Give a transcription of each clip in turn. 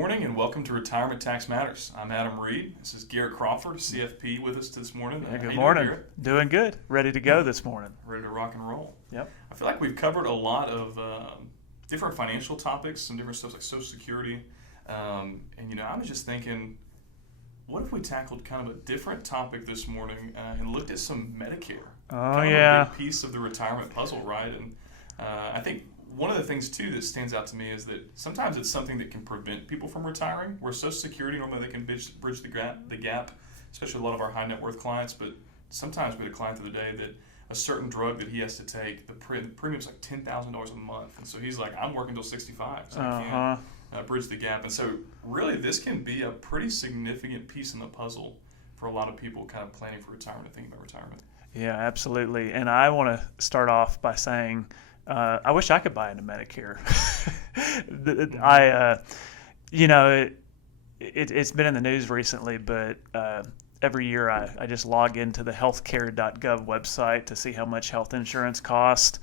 morning and welcome to Retirement Tax Matters. I'm Adam Reed. This is Garrett Crawford, CFP, with us this morning. Yeah, good morning. Doing good. Ready to go this morning. Ready to rock and roll. Yep. I feel like we've covered a lot of different financial topics, some different stuff like Social Security. I was just thinking, what if we tackled kind of a different topic this morning and looked at some Medicare? A big piece of the retirement puzzle, right? And I think one of the things, too, that stands out to me is that sometimes it's something that can prevent people from retiring, where Social Security, normally they can bridge the gap, especially a lot of our high net worth clients. But sometimes we had a client the other day that a certain drug that he has to take, the premium's like $10,000 a month. And so he's like, I'm working till 65, so I can't bridge the gap. And so really this can be a pretty significant piece in the puzzle for a lot of people kind of planning for retirement and thinking about retirement. Yeah, absolutely. And I want to start off by saying, I wish I could buy into Medicare. It's been in the news recently, but every year I just log into the healthcare.gov website to see how much health insurance costs.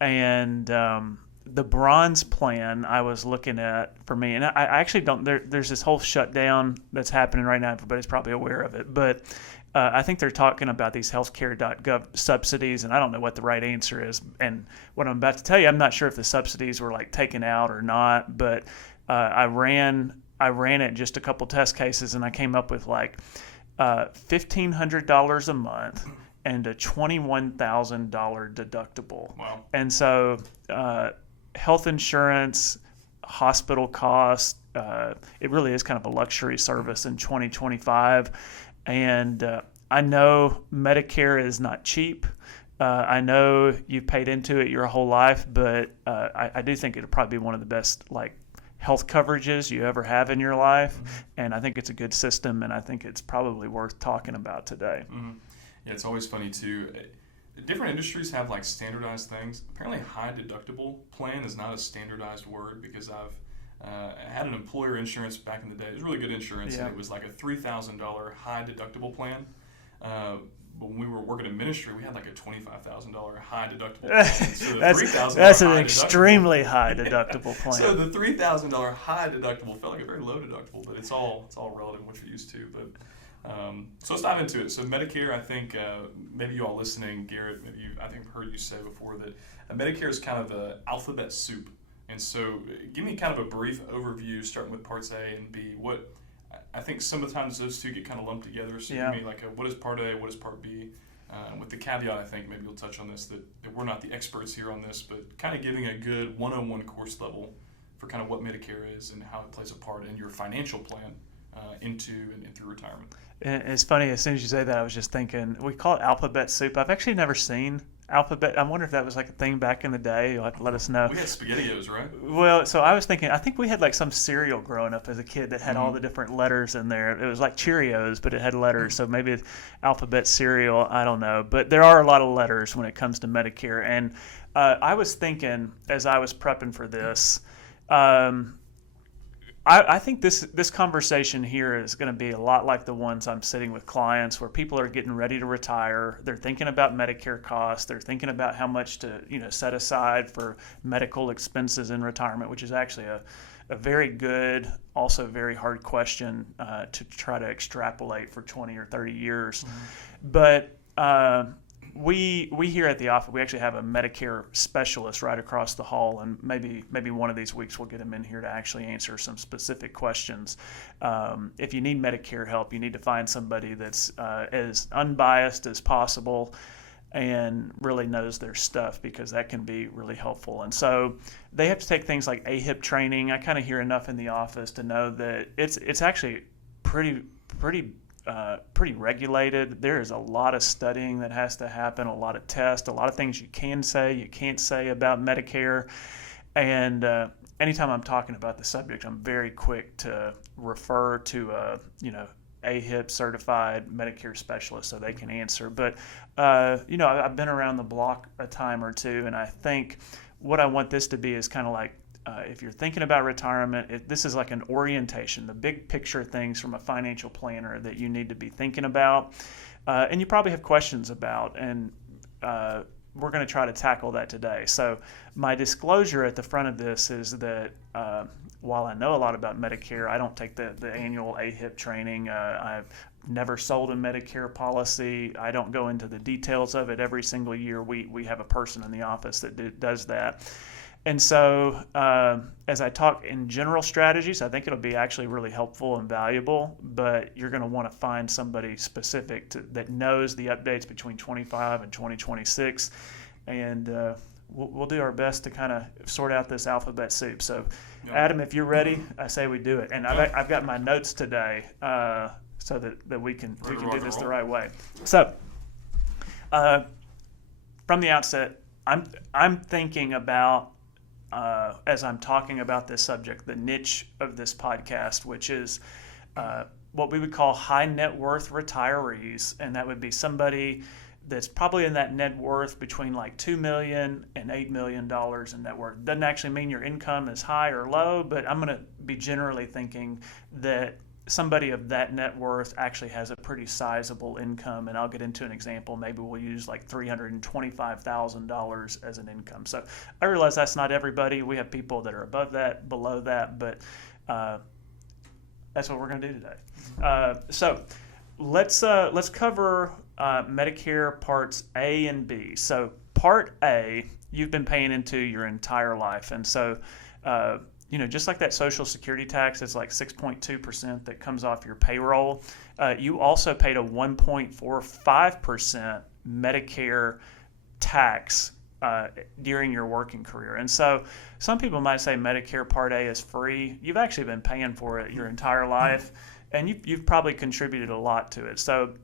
And the bronze plan I was looking at for me, and I actually don't, there's this whole shutdown that's happening right now. Everybody's probably aware of it, but I think they're talking about these healthcare.gov subsidies, and I don't know what the right answer is. And what I'm about to tell you, I'm not sure if the subsidies were like taken out or not, but I ran it just a couple test cases, and I came up with like $1,500 a month and a $21,000 deductible. Wow. And so health insurance, hospital costs, it really is kind of a luxury service in 2025. And I know Medicare is not cheap. I know you've paid into it your whole life, but I do think it'll probably be one of the best health coverages you ever have in your life. Mm-hmm. And I think it's a good system, and I think it's probably worth talking about today. Mm-hmm. Yeah, it's always funny too. Different industries have standardized things. Apparently, high deductible plan is not a standardized word, because I've had an employer insurance back in the day. It was really good insurance, and it was like a $3,000 high deductible plan. But when we were working in ministry, we had like a $25,000 high deductible plan. So that's an extremely high deductible plan. So the $3,000 high deductible felt like a very low deductible, but it's all relative to what you're used to. But so let's dive into it. So Medicare, I think maybe you all listening, Garrett, I think I've heard you say before that Medicare is kind of the alphabet soup. And so give me kind of a brief overview, starting with parts A and B. What I think sometimes those two get kind of lumped together. So give me what is part A, what is part B? With the caveat, I think maybe you'll touch on this, that we're not the experts here on this, but kind of giving a good 101 course level for kind of what Medicare is and how it plays a part in your financial plan into and through retirement. And it's funny, as soon as you say that, I was just thinking, we call it alphabet soup. I've actually never seen alphabet. I wonder if that was like a thing back in the day. You'll have to let us know. We had SpaghettiOs, right? Well, so I was thinking, I think we had like some cereal growing up as a kid that had all the different letters in there. It was like Cheerios, but it had letters. So maybe alphabet cereal, I don't know. But there are a lot of letters when it comes to Medicare. And I was thinking, as I was prepping for this, I think this conversation here is going to be a lot like the ones I'm sitting with clients, where people are getting ready to retire. They're thinking about Medicare costs. They're thinking about how much to set aside for medical expenses in retirement, which is actually a very good, also very hard question to try to extrapolate for 20 or 30 years. Mm-hmm. But we here at the office, we actually have a Medicare specialist right across the hall, and maybe one of these weeks we'll get him in here to actually answer some specific questions. If you need Medicare help, you need to find somebody that's as unbiased as possible and really knows their stuff, because that can be really helpful. And so they have to take things like AHIP training. I kind of hear enough in the office to know that it's actually pretty regulated. There is a lot of studying that has to happen, a lot of tests, a lot of things you can say, you can't say about Medicare. And anytime I'm talking about the subject, I'm very quick to refer to a AHIP certified Medicare specialist so they can answer. But I've been around the block a time or two, and I think what I want this to be is kind of like, if you're thinking about retirement, this is like an orientation, the big picture things from a financial planner that you need to be thinking about, and you probably have questions about. And we're going to try to tackle that today. So my disclosure at the front of this is that while I know a lot about Medicare, I don't take the annual AHIP training. I've never sold a Medicare policy. I don't go into the details of it every single year. We have a person in the office that does that. And so as I talk in general strategies, I think it'll be actually really helpful and valuable, but you're going to want to find somebody specific that knows the updates between 25 and 2026. And we'll do our best to kind of sort out this alphabet soup. So, Adam, if you're ready, I say we do it. And I've got my notes today so that we can do this the right way. So, from the outset, I'm thinking about, as I'm talking about this subject, the niche of this podcast, which is what we would call high net worth retirees, and that would be somebody that's probably in that net worth between like $2 million and $8 million in net worth. Doesn't actually mean your income is high or low, but I'm going to be generally thinking that somebody of that net worth actually has a pretty sizable income, and I'll get into an example. Maybe we'll use like $325,000 as an income. So I realize that's not everybody. We have people that are above that, below that, but that's what we're going to do today. So let's cover Medicare Parts A and B. So Part A, you've been paying into your entire life, and so just like that Social Security tax, it's like 6.2% that comes off your payroll. You also paid a 1.45% Medicare tax during your working career. And so some people might say Medicare Part A is free. You've actually been paying for it your entire life, and you've probably contributed a lot to it. So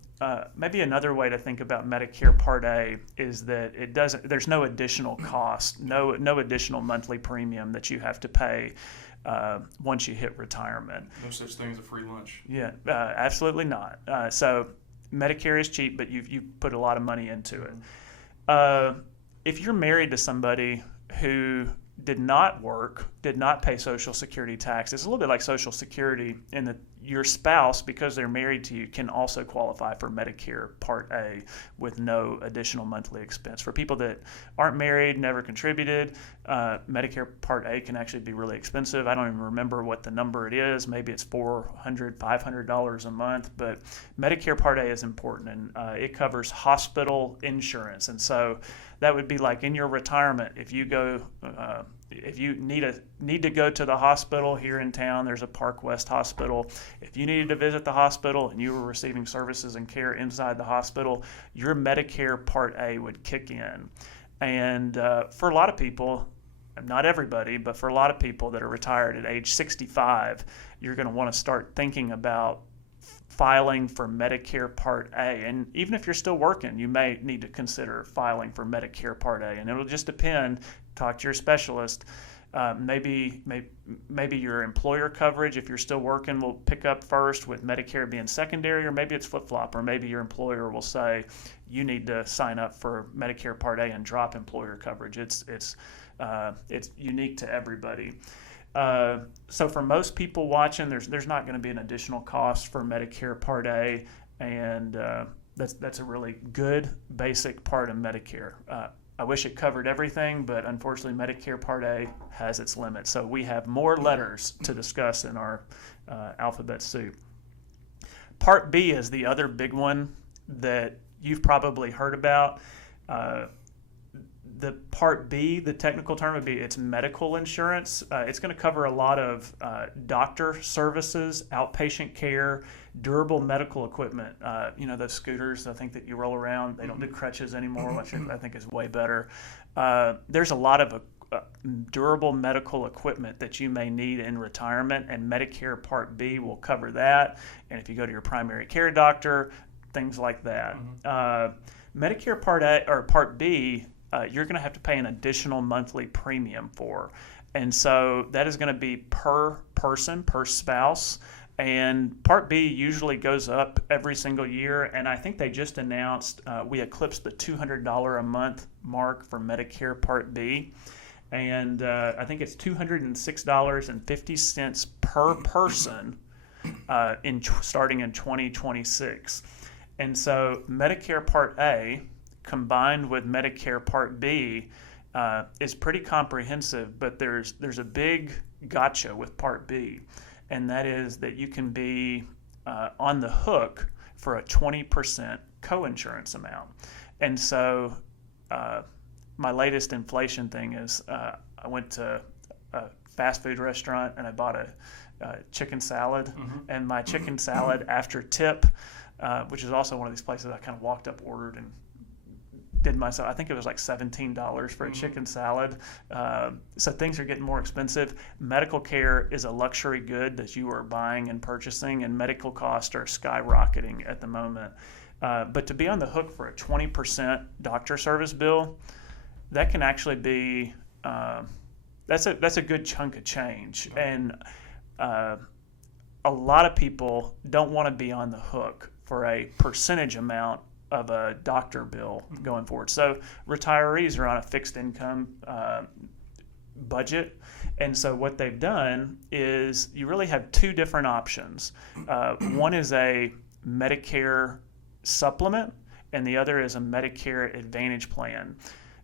maybe another way to think about Medicare Part A is that there's no additional cost, no additional monthly premium that you have to pay once you hit retirement. No such thing as a free lunch. Yeah, absolutely not. So Medicare is cheap, but you put a lot of money into it. If you're married to somebody who did not work, did not pay Social Security tax, it's a little bit like Social Security in that your spouse, because they're married to you, can also qualify for Medicare Part A with no additional monthly expense. For people that aren't married, never contributed, Medicare Part A can actually be really expensive. I don't even remember what the number it is. Maybe it's $400, $500 a month, but Medicare Part A is important, and it covers hospital insurance. And so that would be like in your retirement, if you go, if you need to go to the hospital here in town, there's a Park West Hospital. If you needed to visit the hospital and you were receiving services and care inside the hospital, your Medicare Part A would kick in. And for a lot of people, not everybody, but for a lot of people that are retired at age 65, you're going to want to start thinking about filing for Medicare Part A. And even if you're still working, you may need to consider filing for Medicare Part A. And it'll just depend. Talk to your specialist. Maybe your employer coverage, if you're still working, will pick up first with Medicare being secondary, or maybe it's flip-flop, or maybe your employer will say you need to sign up for Medicare Part A and drop employer coverage. It's unique to everybody. So for most people watching, there's not going to be an additional cost for Medicare Part A, and that's a really good basic part of Medicare. I wish it covered everything, but unfortunately Medicare Part A has its limits. So we have more letters to discuss in our alphabet soup. Part B is the other big one that you've probably heard about. The Part B, the technical term would be it's medical insurance. It's going to cover a lot of doctor services, outpatient care, durable medical equipment. Those scooters, I think, that you roll around. They don't do crutches anymore, which I think is way better. There's a lot of durable medical equipment that you may need in retirement, and Medicare Part B will cover that. And if you go to your primary care doctor, things like that. Medicare Part A or Part B, you're going to have to pay an additional monthly premium for. And so that is going to be per person, per spouse. And Part B usually goes up every single year. And I think they just announced we eclipsed the $200 a month mark for Medicare Part B. And I think it's $206.50 per person starting in 2026. And so Medicare Part A combined with Medicare Part B is pretty comprehensive, but there's a big gotcha with Part B, and that is that you can be on the hook for a 20% coinsurance amount. And so my latest inflation thing is I went to a fast food restaurant and I bought a chicken salad, and my chicken salad after tip, which is also one of these places I kind of walked up, ordered, and did myself. I think it was like $17 for a chicken salad. So things are getting more expensive. Medical care is a luxury good that you are buying and purchasing, and medical costs are skyrocketing at the moment. But to be on the hook for a 20% doctor service bill, that can actually be that's a good chunk of change. And a lot of people don't want to be on the hook for a percentage amount of a doctor bill going forward. So retirees are on a fixed income budget, and so what they've done is you really have two different options. One is a Medicare supplement, and the other is a Medicare Advantage plan.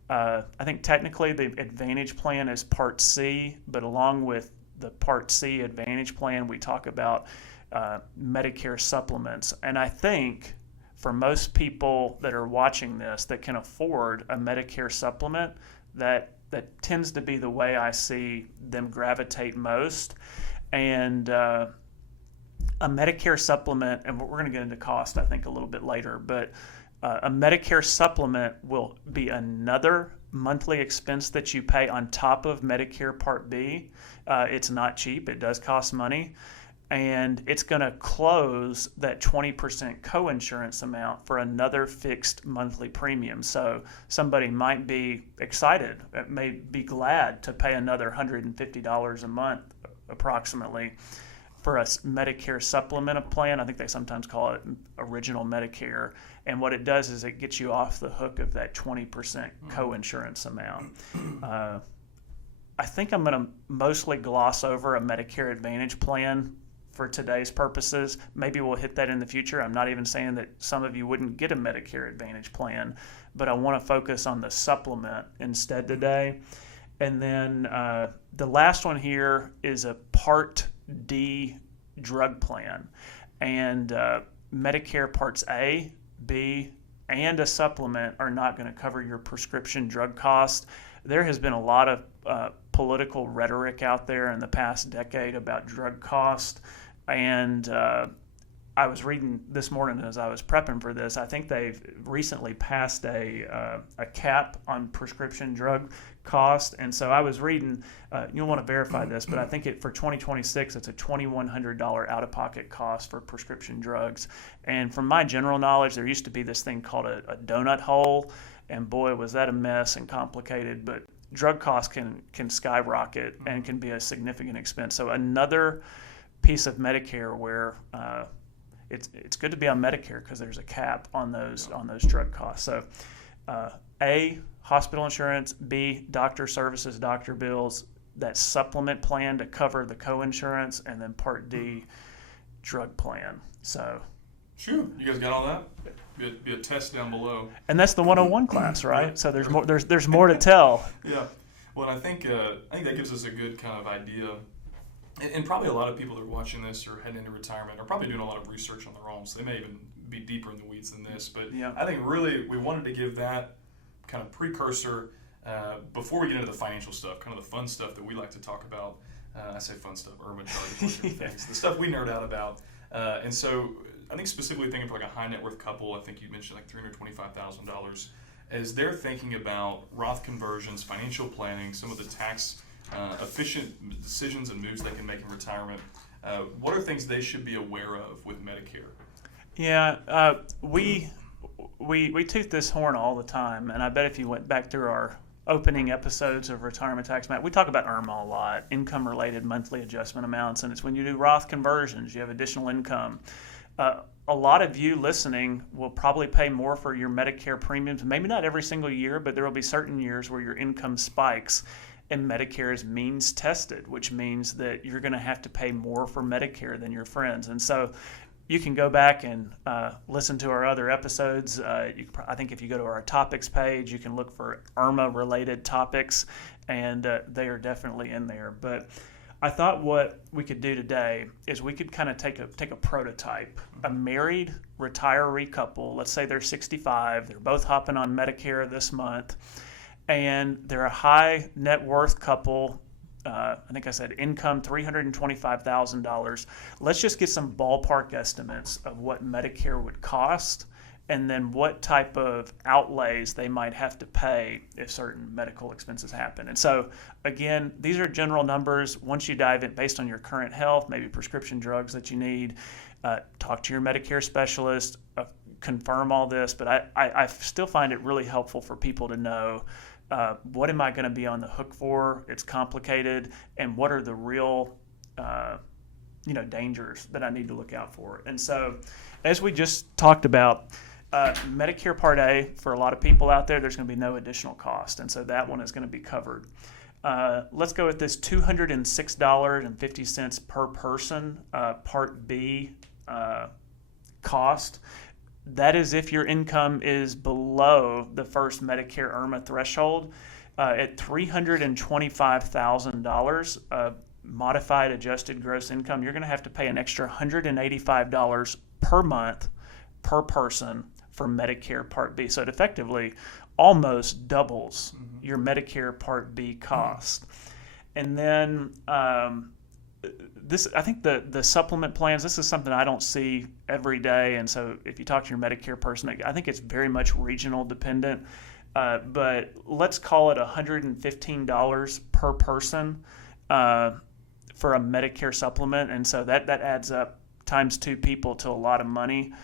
I think technically the Advantage plan is Part C, but along with the Part C Advantage plan, we talk about Medicare supplements. And I think for most people that are watching this that can afford a Medicare supplement, that tends to be the way I see them gravitate most. And a Medicare supplement, and we're going to get into cost, I think, a little bit later, but a Medicare supplement will be another monthly expense that you pay on top of Medicare Part B. It's not cheap. It does cost money. And it's going to close that 20% coinsurance amount for another fixed monthly premium. So somebody might be excited, may be glad to pay another $150 a month approximately for a Medicare supplement plan. I think they sometimes call it Original Medicare. And what it does is it gets you off the hook of that 20% coinsurance amount. I think I'm going to mostly gloss over a Medicare Advantage plan for today's purposes. Maybe we'll hit that in the future. I'm not even saying that some of you wouldn't get a Medicare Advantage plan, but I want to focus on the supplement instead today. And then the last one here is a Part D drug plan. And Medicare Parts A, B, and a supplement are not going to cover your prescription drug cost. There has been a lot of political rhetoric out there in the past decade about drug cost. And I was reading this morning as I was prepping for this, I think they've recently passed a cap on prescription drug cost. And so I was reading, you'll want to verify this, but I think for 2026, it's a $2,100 out-of-pocket cost for prescription drugs. And from my general knowledge, there used to be this thing called a donut hole. And boy, was that a mess and complicated. But drug costs can skyrocket and can be a significant expense. So another piece of Medicare where it's good to be on Medicare because there's a cap on those drug costs. So A, hospital insurance, B, doctor services, doctor bills, that supplement plan to cover the coinsurance, and then Part D drug plan. So sure, you guys got all that? Be a test down below. And that's the 101 class, right? Yeah. So there's more to tell. Yeah. Well, I think that gives us a good kind of idea. And probably a lot of people that are watching this or heading into retirement are probably doing a lot of research on their own, so they may even be deeper in the weeds than this. But yeah. I think really we wanted to give that kind of precursor before we get into the financial stuff, kind of the fun stuff that we like to talk about. I say fun stuff, urban things, the stuff we nerd out about. And so I think specifically thinking for like a high net worth couple, I think you mentioned like $325,000, as they're thinking about Roth conversions, financial planning, some of the tax efficient decisions and moves they can make in retirement. What are things they should be aware of with Medicare? Yeah, we toot this horn all the time, and I bet if you went back through our opening episodes of Retirement Tax Map, we talk about IRMAA a lot, income-related monthly adjustment amounts, and it's when you do Roth conversions, you have additional income. A lot of you listening will probably pay more for your Medicare premiums, maybe not every single year, but there will be certain years where your income spikes. And Medicare is means tested, which means that you're going to have to pay more for Medicare than your friends. And so you can go back and listen to our other episodes. I think if you go to our topics page, you can look for IRMAA related topics, and they are definitely in there. But I thought what we could do today is we could kind of take a prototype, a married retiree couple. Let's say they're 65, they're both hopping on Medicare this month, and they're a high net worth couple. I think I said income $325,000. Let's just get some ballpark estimates of what Medicare would cost, and then what type of outlays they might have to pay if certain medical expenses happen. And so, again, these are general numbers. Once you dive in, based on your current health, maybe prescription drugs that you need, talk to your Medicare specialist, confirm all this. But I still find it really helpful for people to know, what am I going to be on the hook for? It's complicated, and what are the real, dangers that I need to look out for? And so, as we just talked about, Medicare Part A, for a lot of people out there, there's going to be no additional cost, and so that one is going to be covered. Let's go with this $206.50 per person Part B cost. That is if your income is below the first Medicare IRMAA threshold. At $325,000 modified adjusted gross income, you're going to have to pay an extra $185 per month per person for Medicare Part B. So it effectively almost doubles your Medicare Part B cost. And then this, I think the supplement plans, this is something I don't see every day. And so if you talk to your Medicare person, I think it's very much regional dependent. But let's call it $115 per person for a Medicare supplement. And so that adds up times 2 people to a lot of money.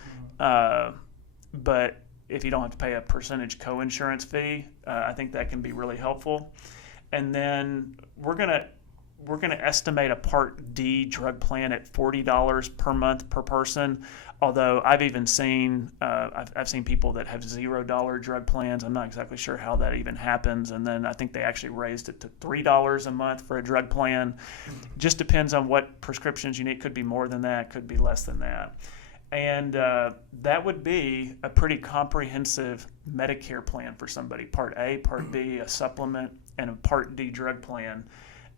But if you don't have to pay a percentage co-insurance fee, I think that can be really helpful. And then we're gonna estimate a Part D drug plan at $40 per month per person. Although I've even seen I've seen people that have $0 drug plans. I'm not exactly sure how that even happens. And then I think they actually raised it to $3 a month for a drug plan. Just depends on what prescriptions you need. Could be more than that, could be less than that. And that would be a pretty comprehensive Medicare plan for somebody. Part A, Part B, a supplement, and a Part D drug plan.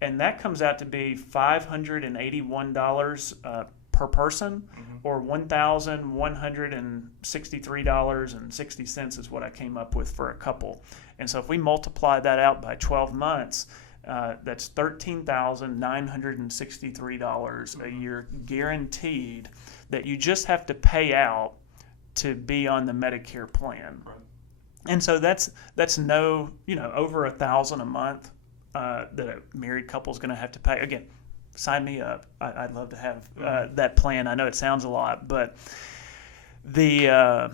And that comes out to be $581 per person, or $1,163.60 is what I came up with for a couple. And so if we multiply that out by 12 months, that's $13,963 a year guaranteed that you just have to pay out to be on the Medicare plan. Right. And so that's no, over $1,000 a month that a married couple is going to have to pay. Again, sign me up. I'd love to have that plan. I know it sounds a lot, but the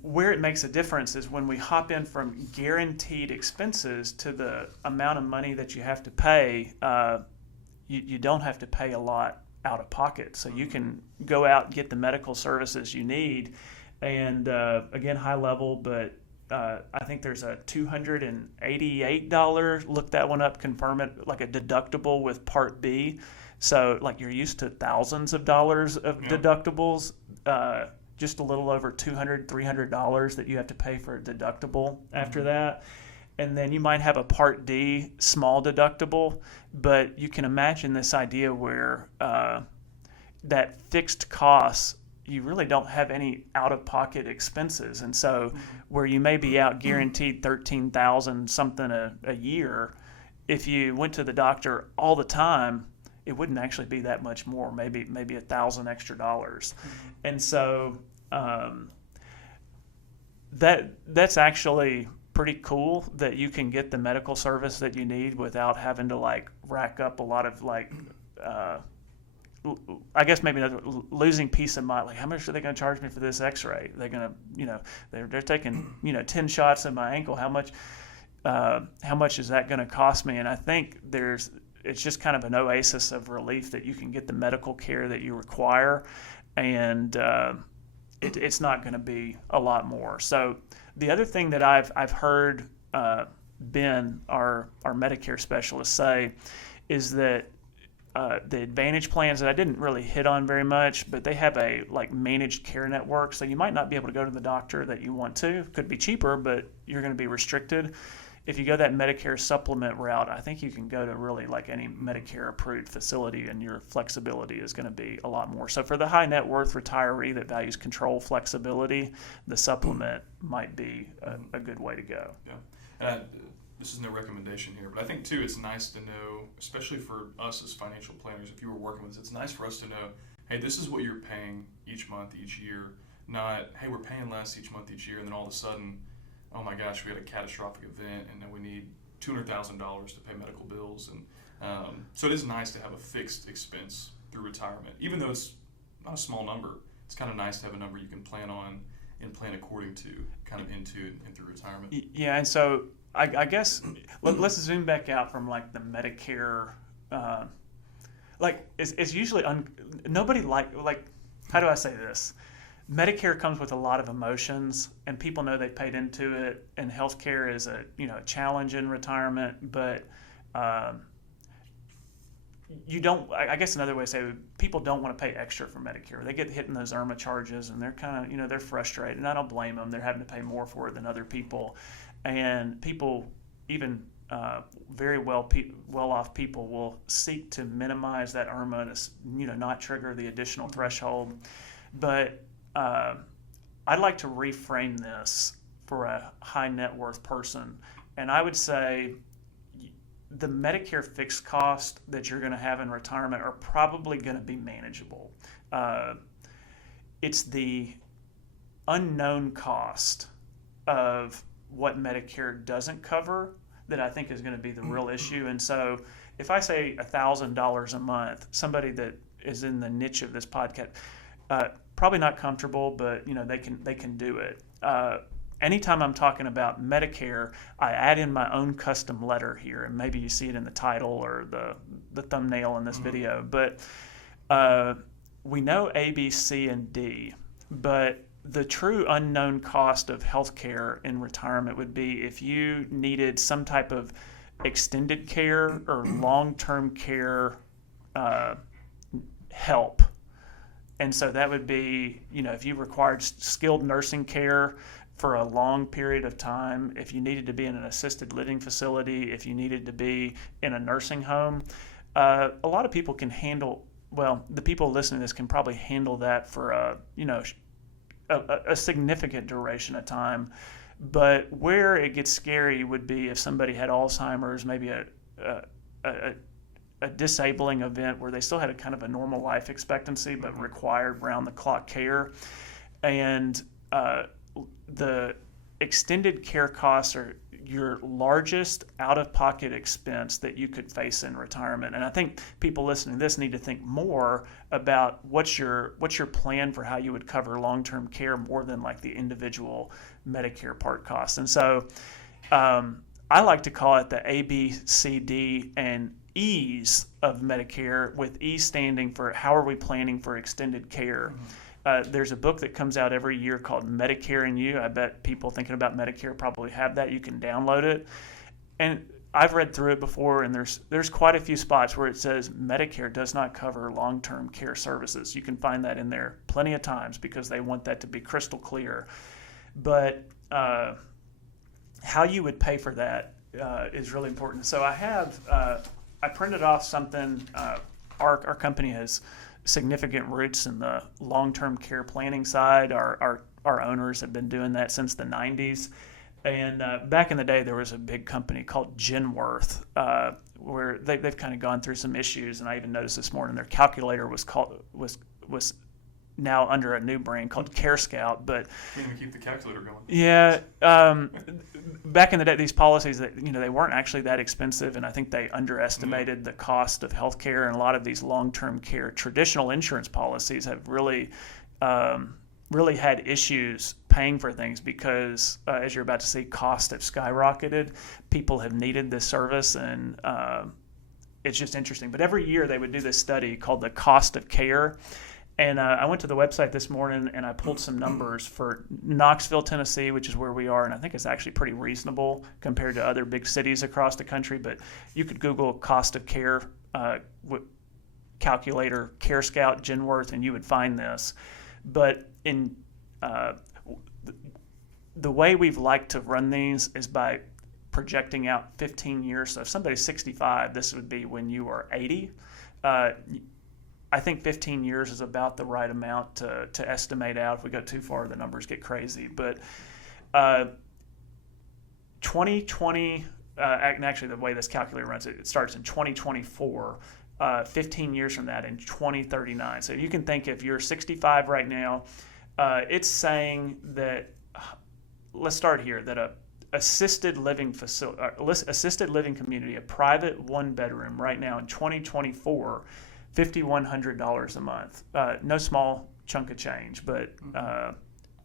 where it makes a difference is when we hop in from guaranteed expenses to the amount of money that you have to pay. You don't have to pay a lot out of pocket, so you can go out and get the medical services you need. And again, high level, but I think there's a $288, look that one up, confirm it, like a deductible with Part B. So like you're used to thousands of dollars of deductibles, just a little over $200, $300 that you have to pay for a deductible after that. And then you might have a Part D small deductible, but you can imagine this idea where that fixed costs, you really don't have any out-of-pocket expenses. And so where you may be out guaranteed $13,000 something a year, if you went to the doctor all the time, it wouldn't actually be that much more, maybe $1,000 extra dollars. And so that's actually pretty cool that you can get the medical service that you need without having to like rack up a lot of I guess maybe losing peace of mind. Like, how much are they going to charge me for this X-ray? They're going to, they're taking 10 shots in my ankle. How much is that going to cost me? And I think it's just kind of an oasis of relief that you can get the medical care that you require, and it's not going to be a lot more. So the other thing that I've heard Ben, our Medicare specialist, say is that the Advantage plans that I didn't really hit on very much, but they have a like managed care network, so you might not be able to go to the doctor that you want to. Could be cheaper, but you're going to be restricted. If you go that Medicare supplement route, I think you can go to really like any Medicare approved facility, and your flexibility is going to be a lot more. So for the high net worth retiree that values control, flexibility, the supplement might be a good way to go. Yeah. And this is no recommendation here, but I think too it's nice to know, especially for us as financial planners, if you were working with us, it's nice for us to know, hey, this is what you're paying each month, each year, not, hey, we're paying less each month, each year, and then all of a sudden, oh my gosh, we had a catastrophic event, and then we need $200,000 to pay medical bills. And so it is nice to have a fixed expense through retirement. Even though it's not a small number, it's kind of nice to have a number you can plan on and plan according to, kind of into and through retirement. Yeah, and so I guess let's zoom back out from like the Medicare. Like it's usually nobody like how do I say this? Medicare comes with a lot of emotions, and people know they paid into it. And healthcare is a challenge in retirement, but you don't. I guess another way to say it, people don't want to pay extra for Medicare. They get hit in those IRMAA charges, and they're kind of they're frustrated, and I don't blame them. They're having to pay more for it than other people, and people even very well-off people will seek to minimize that IRMAA to not trigger the additional threshold, but I'd like to reframe this for a high net worth person, and I would say the Medicare fixed cost that you're going to have in retirement are probably going to be manageable. It's the unknown cost of what Medicare doesn't cover that I think is going to be the real issue. And so if I say $1,000 a month, somebody that is in the niche of this podcast, probably not comfortable, but they can do it. Anytime I'm talking about Medicare, I add in my own custom letter here, and maybe you see it in the title or the thumbnail in this video. But we know A, B, C, and D, but the true unknown cost of healthcare in retirement would be if you needed some type of extended care or long-term care help. And so that would be, if you required skilled nursing care for a long period of time, if you needed to be in an assisted living facility, if you needed to be in a nursing home, a lot of people can handle, the people listening to this can probably handle that for a significant duration of time. But where it gets scary would be if somebody had Alzheimer's, maybe a disabling event where they still had a kind of a normal life expectancy but required round-the-clock care. And the extended care costs are your largest out-of-pocket expense that you could face in retirement. And I think people listening to this need to think more about what's your plan for how you would cover long-term care more than like the individual Medicare part costs. And so I like to call it the A, B, C, D, and E's of Medicare, with E standing for how are we planning for extended care. There's a book that comes out every year called Medicare and You. I bet people thinking about Medicare probably have that. You can download it. And I've read through it before, and there's quite a few spots where it says Medicare does not cover long-term care services. You can find that in there plenty of times because they want that to be crystal clear. But how you would pay for that is really important. So I printed off something. Our company has significant roots in the long-term care planning side. Our owners have been doing that since the 90s. And back in the day, there was a big company called Genworth where they've kind of gone through some issues. And I even noticed this morning their calculator was now under a new brand called Care Scout. But can't even keep the calculator going. Yeah, back in the day, these policies that they weren't actually that expensive, and I think they underestimated the cost of healthcare. And a lot of these long-term care traditional insurance policies have really had issues paying for things because, as you're about to see, costs have skyrocketed. People have needed this service, and it's just interesting. But every year they would do this study called the cost of care. And I went to the website this morning and I pulled some numbers for Knoxville, Tennessee, which is where we are. And I think it's actually pretty reasonable compared to other big cities across the country. But you could Google cost of care calculator, Care Scout, Genworth, and you would find this. But in the way we've liked to run these is by projecting out 15 years. So if somebody's 65, this would be when you are 80. I think 15 years is about the right amount to estimate out. If we go too far, the numbers get crazy. But 2020, and actually the way this calculator runs, it starts in 2024, 15 years from that in 2039. So you can think if you're 65 right now, it's saying that, let's start here, that a assisted living community, a private one bedroom right now in 2024, $5,100 a month. No small chunk of change, but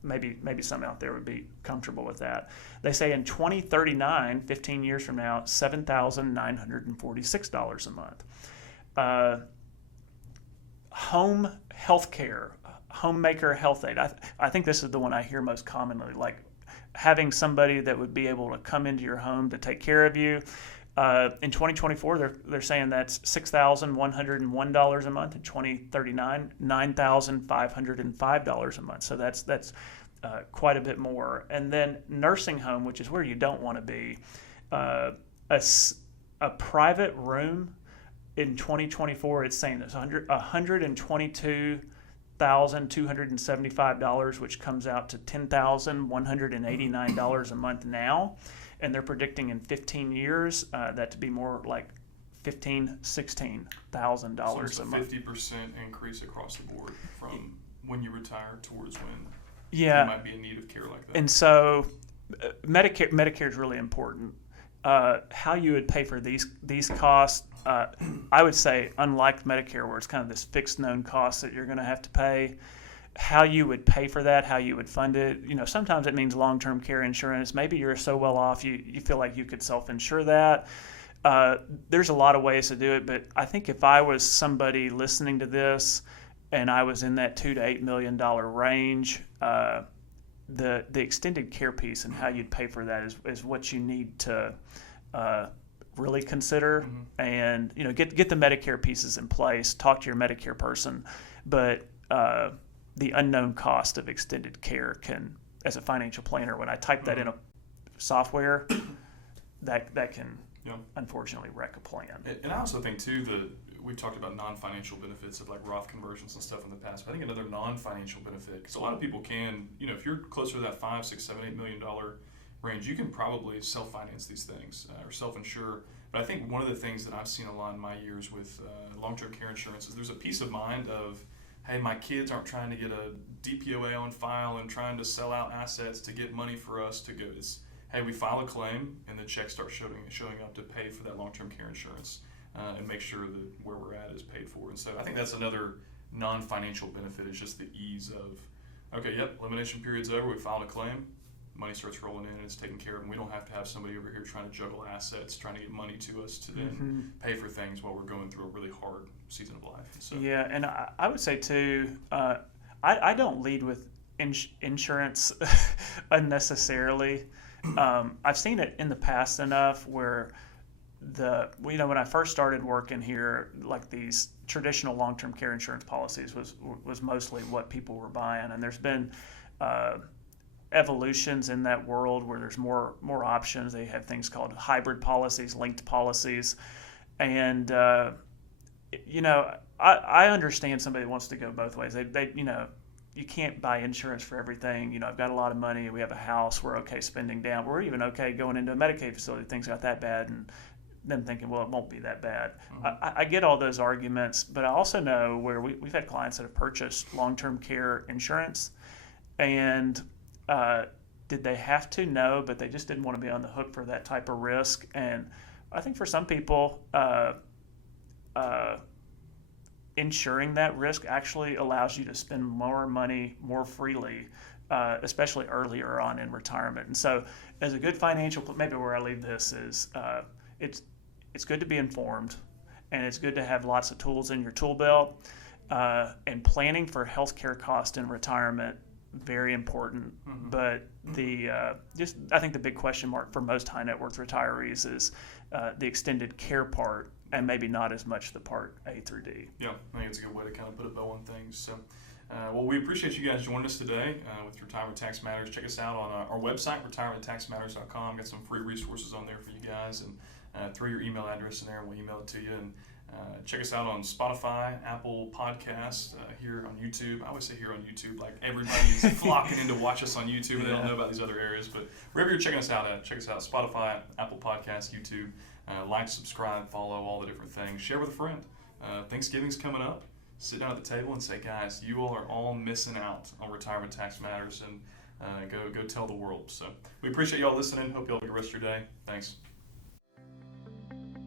maybe some out there would be comfortable with that. They say in 2039, 15 years from now, $7,946 a month. Home health care, homemaker health aid. I think this is the one I hear most commonly, like having somebody that would be able to come into your home to take care of you. In 2024, they're saying that's $6,101 a month. In 2039, $9,505 a month. So that's quite a bit more. And then nursing home, which is where you don't want to be, a private room in 2024, it's saying there's $122,275, which comes out to $10,189 a month now. And they're predicting in 15 years that to be more like $16,000 So it's a a month. 50% increase across the board from when you retire towards when you Yeah, might be in need of care like that. and so Medicare is really important. How you would pay for these costs, I would say, unlike Medicare, where it's kind of this fixed known cost that you're going to have to pay, how you would pay for that, how you would fund it. Sometimes it means long-term care insurance. Maybe you're so well off you feel like you could self-insure that. There's a lot of ways to do it, but I think if I was somebody listening to this and I was in that $2 to $8 million range, the extended care piece and how you'd pay for that is what you need to really consider. And get the Medicare pieces in place. Talk to your Medicare person, but the unknown cost of extended care can, as a financial planner, when I type that in a software, that can unfortunately wreck a plan. And I also think too that we've talked about non-financial benefits of like Roth conversions and stuff in the past. But I think another non-financial benefit, because a lot of people can, if you're closer to that $5, $6, $7, $8 million range, you can probably self-finance these things or self-insure. But I think one of the things that I've seen a lot in my years with long-term care insurance is there's a peace of mind of, hey, my kids aren't trying to get a DPOA on file and trying to sell out assets to get money for us to go. It's, hey, we file a claim and the check starts showing up to pay for that long-term care insurance and make sure that where we're at is paid for. And so I think that's another non-financial benefit, is just the ease of, okay, yep, elimination period's over, we filed a claim, money starts rolling in and it's taken care of, and we don't have to have somebody over here trying to juggle assets, trying to get money to us to then pay for things while we're going through a really hard season of life. So, Yeah, and I would say too, I don't lead with insurance unnecessarily. I've seen it in the past enough where when I first started working here, like these traditional long-term care insurance policies was mostly what people were buying, and there's been evolutions in that world where there's more options. They have things called hybrid policies, linked policies, and I understand somebody wants to go both ways. They you can't buy insurance for everything. I've got a lot of money, we have a house, we're okay spending down, we're even okay going into a Medicaid facility, things got that bad, and them thinking, well, it won't be that bad. I get all those arguments, but I also know where we've had clients that have purchased long-term care insurance, and did they have to? No, but they just didn't want to be on the hook for that type of risk. And I think for some people, insuring that risk actually allows you to spend more money more freely, especially earlier on in retirement. And so as a good financial, maybe where I leave this is it's good to be informed, and it's good to have lots of tools in your tool belt, and planning for healthcare cost in retirement, very important. But I think the big question mark for most high net worth retirees is the extended care part. and maybe not as much the Part A through D. Yeah, I think it's a good way to kind of put a bow on things. So, well, we appreciate you guys joining us today with Retirement Tax Matters. Check us out on our website, retirementtaxmatters.com. Got some free resources on there for you guys, and throw your email address in there, and we'll email it to you. And check us out on Spotify, Apple Podcasts, here on YouTube. I always say here on YouTube, like everybody's flocking in to watch us on YouTube, and they don't know about these other areas. But wherever you're checking us out at, check us out: Spotify, Apple Podcasts, YouTube. Like, subscribe, follow, all the different things. Share with a friend. Thanksgiving's coming up. Sit down at the table and say, guys, you all are all missing out on Retirement Tax Matters, and go tell the world. So we appreciate y'all listening. Hope y'all have a good rest of your day. Thanks.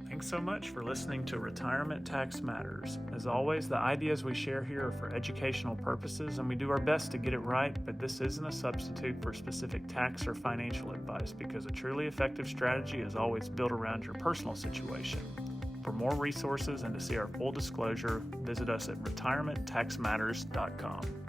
Thanks so much for listening to Retirement Tax Matters. As always, the ideas we share here are for educational purposes, and we do our best to get it right, but this isn't a substitute for specific tax or financial advice, because a truly effective strategy is always built around your personal situation. For more resources and to see our full disclosure, visit us at retirementtaxmatters.com.